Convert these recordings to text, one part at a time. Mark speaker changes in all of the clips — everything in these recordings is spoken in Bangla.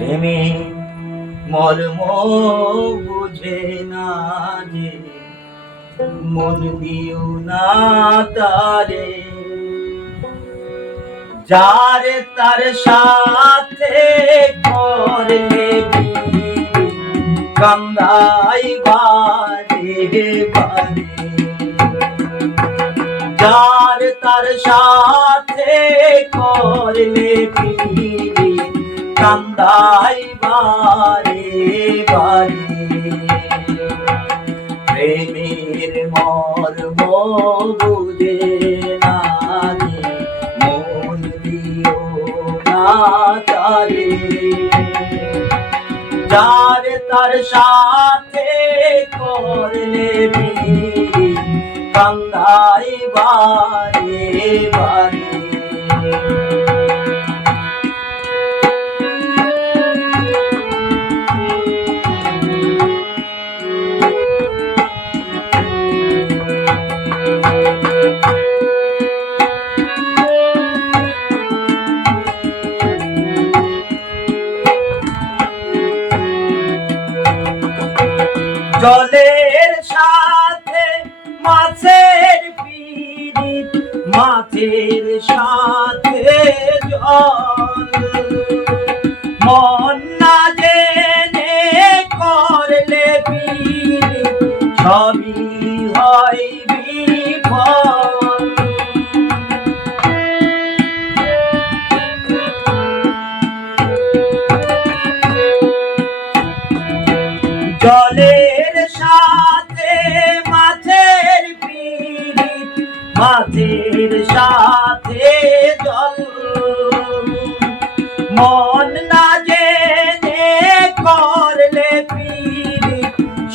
Speaker 1: প্রেমে মর্ম বুঝে না যে মন দিও না তারে। যার তার সাথে করলে কান্দাই বারে বারে যার তার সাথে করলে কান্দাই বারে বারে। প্রেমের মর্ম বুঝে না যে মন দিও না তারে। যার তার সাথে করলে কান্দাই বারে বারে। জলের সাথে মাছের পিরিত মাছের সাথে জল। মন না জেনে করলে পিরিত সবই হয়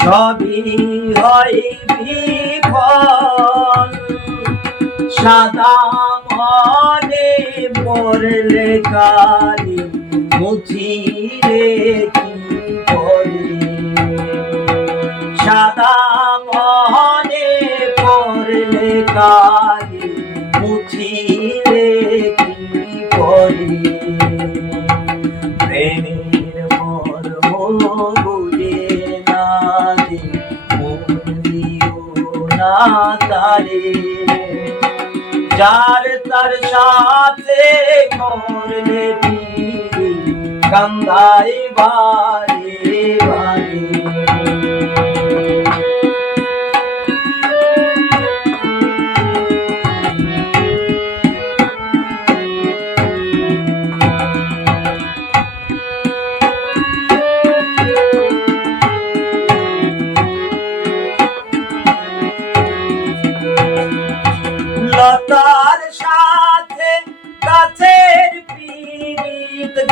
Speaker 1: সবই হয় বিফল। সাদা মনে পড়লে কালি মুছিলে কি করে? সাদা মনে পড়লে কালি মুছিলে কি করে? প্রেমের তারে যার তার সাথে করলে কান্দাই বারে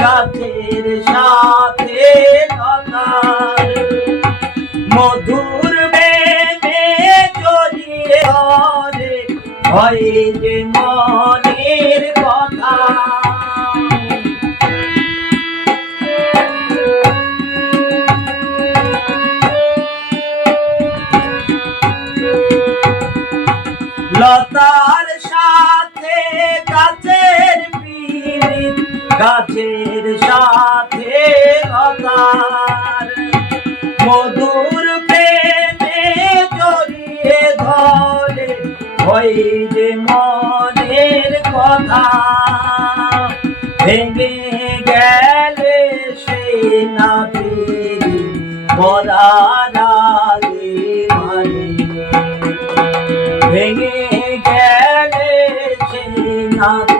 Speaker 1: গাছের সাথে কথার মধুর বেদে জড়িয়ে হয় যে মনের কথা। গাছের সাথে মধুর প্রেমে জড়িয়ে ধরে, ওই যে মনের কথা। ভেঙে গেলে সেই না ফিরি মরার মানে ভেঙে গেলে সেই নাভি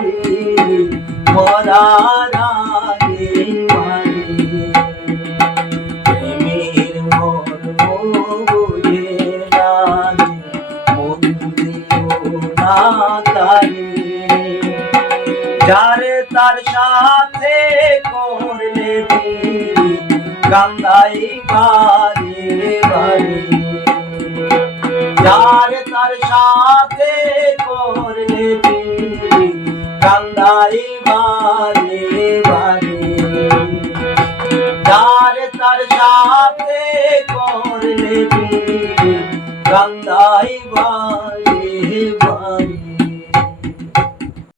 Speaker 1: মরার আগে মারে প্রেমের মর্ম বুঝে তারে সাথে করলে কান্দাই বারে বারে যার তার সাথে কান্দাই বারে বারে যার তার সাথে করলে কান্দাই